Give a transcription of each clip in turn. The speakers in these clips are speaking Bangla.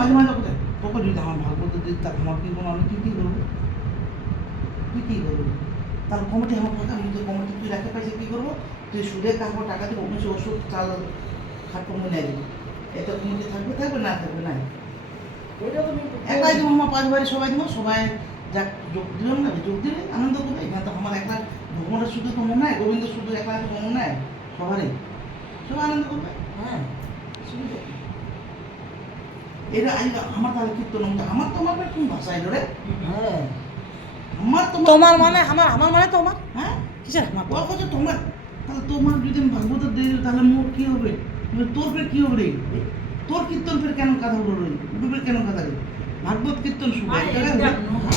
মাঝে মাঝে কোথায় তোকে যদি আমার ভাগবত দিই তাহলে আমার কি কোনো আমি কী করবো? তুই কী করবি? তাহলে কমিটি আমার কথা আমি যদি কমিটি তুই রাখতে পাইছে কী করবো? তুই সুদে কাকবো টাকা দিব অন্য ওষুধ চাল খাটবো মিলাই দিবি। এটা কমিটি থাকবে থাকবে না থাকবে না একলাই দিব আমার পাঁচ বাড়ি সবাই দিব সবাই যাক যোগ দিলাম না যোগ দিলে আনন্দ করবে এখানে তো আমার একলা ভগবানের শুধু তো মনে নাই গোবিন্দ শুধু একলা তো মনে নাই সবারই সবাই আনন্দ করবে। হ্যাঁ সুবিধা এটা আজ আমার তাহলে কীর্তন আমার তোমার কোন ভাষা এলো রে? হ্যাঁ আমার তোমার মানে আমার মানে তোমার হ্যাঁ কিসের আমার ওর কথা তোমার তাহলে তোমার যদি আমি ভাগবত দিই তাহলে মোর কী হবে? তোর ফের কী হবে রে? তোর কীর্তন ফের কেন কথা বলো রে উঠবে কেন কথা রে? ভাগবত কীর্তন শুনে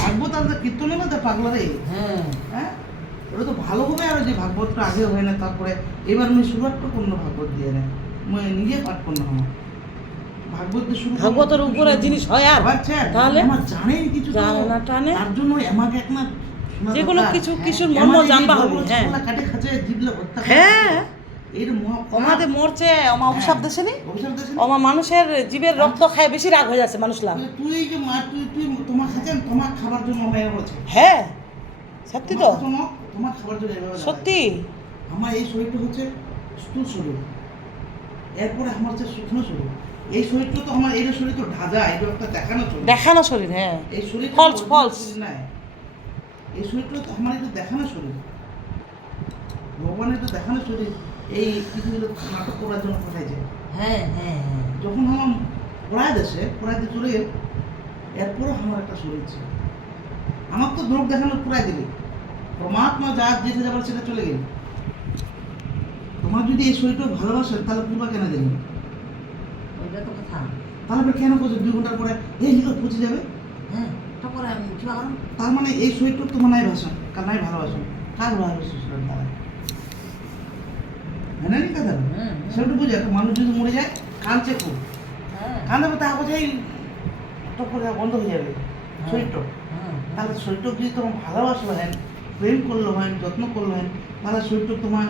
ভাগবত আর কীর্তন না তো পাগলা রে। হ্যাঁ হ্যাঁ ওটা তো ভালো হবে আর যে ভাগবতটা আগে হয় না তারপরে এবার আমি শুরুয়াত তো করলো ভাগবত দিয়ে না মই নিজে পাঠ করলাম আমার ভাগবতের উপরে জিনিস হয় আর তাহলে আমার জানেন কিছু জানে না টানে তার জন্য আমাকে এক না যে কোনো কিছু কিছুর মর্ম জানবা হবে। হ্যাঁ কাটে খাচ্ছে জিবলে হত্যা হ্যাঁ এর আমাদের মরছে আমার অভিশাপ দেশেনি আমার মানুষের জীবের রক্ত খায় বেশি রাগ হয়ে যাচ্ছে মানুষ লাভ তুই যে মা তুই তোমার খাচ্ছেন তোমার খাবার জন্য হয়ে গেছে। হ্যাঁ সত্যি তো তোমার খাবার জন্য সত্যি আমার এই শরীরটা হচ্ছে স্থূল শরীর এরপরে আমার হচ্ছে শুকনো শরীর এই শরীরটা তো আমার এই শরীর তো ঢাজা এটা একটা দেখানো শরীর হ্যাঁ এই শরীর ফলস নাই এই শরীরটা তো আমার এটা দেখানো শরীর ভগবানের তো দেখানো শরীর এই পৃথিবীতে নাটক করার জন্য পাঠাইছে। হ্যাঁ হ্যাঁ যখন আমার পড়াইতে চলে গেল এরপরে আমার একটা শরীর ছিল আমার তো লোক দেখানো পড়াই দিলি পরমাত্মা যা যেতে যাবার সেটা চলে গেল তোমার যদি এই শরীরটা ভালোবাসেন তাহলে পূর্বা কেন দিলেন তাহলে কেন করছো 2 ঘন্টার পরে এই হিলো পচে যাবে। হ্যাঁ তার মানে এই শরীরটা তোমার নাই ভাষণ কার নাই ভালোবাসেন কার ভালোবাসে তারা হ্যাঁ না কথা সেটা বুঝে একটা মানুষ যদি মরে যায় কাঁদছে খুব কাঁদাবে তা বোঝাই টপ করে বন্ধ হয়ে যাবে শরীরটা তাহলে শরীরটা যদি তোমার ভালোবাসলো হেন প্রেম করলো হেন যত্ন করলো হেন তাহলে শরীরটা তোমার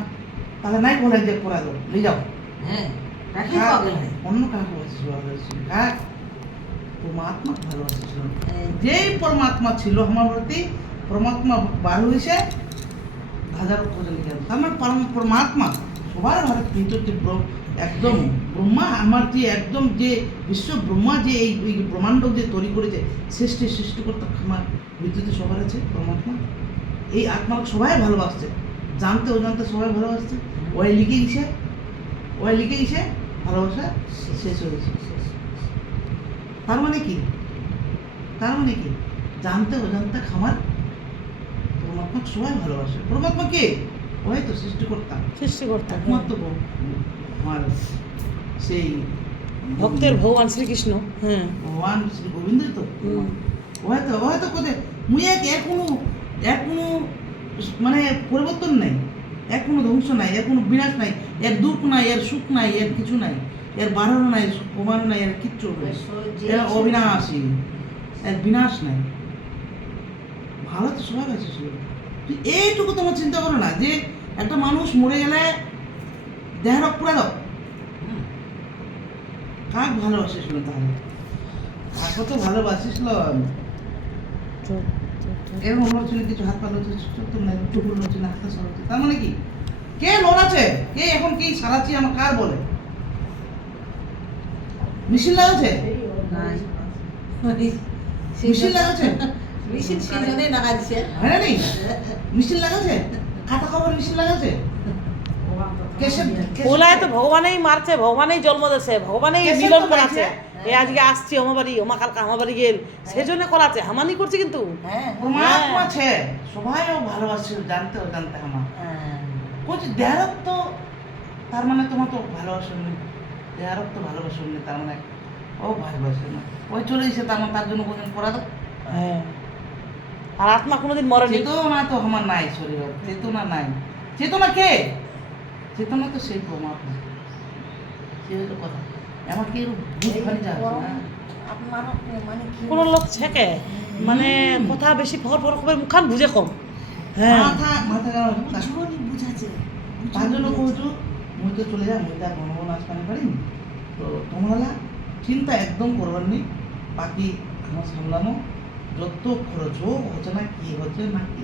তাহলে নাই বলে যে পড়া দাও নিয়ে যাও। হ্যাঁ অন্য কাকে ভালোবাসছিল কাক পরমাত্মা ভালোবাসছিল যেই পরমাত্মা ছিল আমার প্রতি পরমাত্মা বার হয়েছে হাজার পর্যন্ত গেল তার মানে পরমাত্মা সবার ভালো তীব্র একদম ব্রহ্মা আমার যে একদম যে বিশ্ব ব্রহ্মা যে এই ব্রহ্মাণ্ড যে তৈরি করেছে সৃষ্টিকর্তা আমার বিদ্যুতে সবার আছে পরমাত্মা এই আত্মাকে সবাই ভালোবাসছে জানতে অজান্তে সবাই ভালোবাসছে ওই লিখে গেছে ভালোবাসা শেষ হয়েছে। তার মানে কি জানতে অজান্তে খামার পরমাত্মা সবাই ভালোবাসে পরমাত্মা কে ওই তো সৃষ্টিকর্তা একমাত্র আমার সেই ভক্তের ভগবান শ্রীকৃষ্ণ হ্যাঁ ভগবান শ্রী গোবিন্দ তো হয়তো কোথায় মুই এখনো মানে পরিবর্তন নাই এর কোনো ধ্বংস নাই এর কোনো বিনাশ নাই এর দুঃখ নাই এর সুখ নাই এর কিছু নাই এর বাড়ানো নাই কমানো নাই এর কিচ্ছু নাই এর অবিনাশী এর বিনাশ নাই ভালো তো সবাই আছে তুই এইটুকু তোমার চিন্তা করো না যে একটা মানুষ মরে গেলে দেহ রক পুরা দাও কাক ভালোবাসিস তাহলে কাকে তো ভালোবাসিস এরকম হচ্ছিল কিছু হাত পা হচ্ছে চোখ নাই টুকুর হচ্ছে না হাতে সর হচ্ছে তার মানে কি কে লড়াচ্ছে কে এখন কি সারাচ্ছি আমার কার বলে মিছিল লাগাচ্ছে মিছিল লাগাচ্ছে হ্যাঁ নি মিছিল লাগাচ্ছে খাতা খবর মিছিল লাগাচ্ছে ওলায় তো ভগবানেই মারছে ভগবানেই জন্ম দিয়েছে ভগবানেই মিলন করাছে এই আজকে আসছি আমার বাড়ি ওমা কালকে আমার বাড়ি গেল সেই জন্য করাচ্ছে হামানি করছে কিন্তু পরমাত্মা আছে সবাইও ভালোবাসে জানতে আমার বলছি দেহারক তো তার মানে তোমার তো ভালোবাসেন নি দেহারক তো ভালোবাসেন নি তার মানে ও ভালোবাসে না ওই চলে এসে তার জন্য কোনদিন করা দাও। হ্যাঁ আর আত্মা কোনোদিন মরেনি চেতনা তো আমার নাই শরীর চেতনা নাই চেতনা কে চেতনা তো সেই পরমাত্মা সে হলো কথা আমার কি বুঝ ভারি যাচ্ছে কোন লোক ছেকে মানে কথা বেশি ফর ফর করে মুখান বুঝে কম হ্যাঁ মাথা বুঝাচ্ছে তার জন্য কৌছু মুই তো চলে যা মুই তার ঘন ঘন আসতে পারি তো তোমরা চিন্তা একদম করবার নেই বাকি আমার সামলানো যত খরচ হোক হচ্ছে না কি হচ্ছে বাকি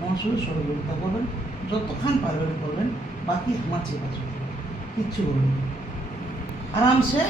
আমার শুধু সহযোগিতা করবেন, যতক্ষণ পারবেন করবেন, বাকি আমার চেয়ে বাঁচবে, কিচ্ছু বলবেন না। আরামসে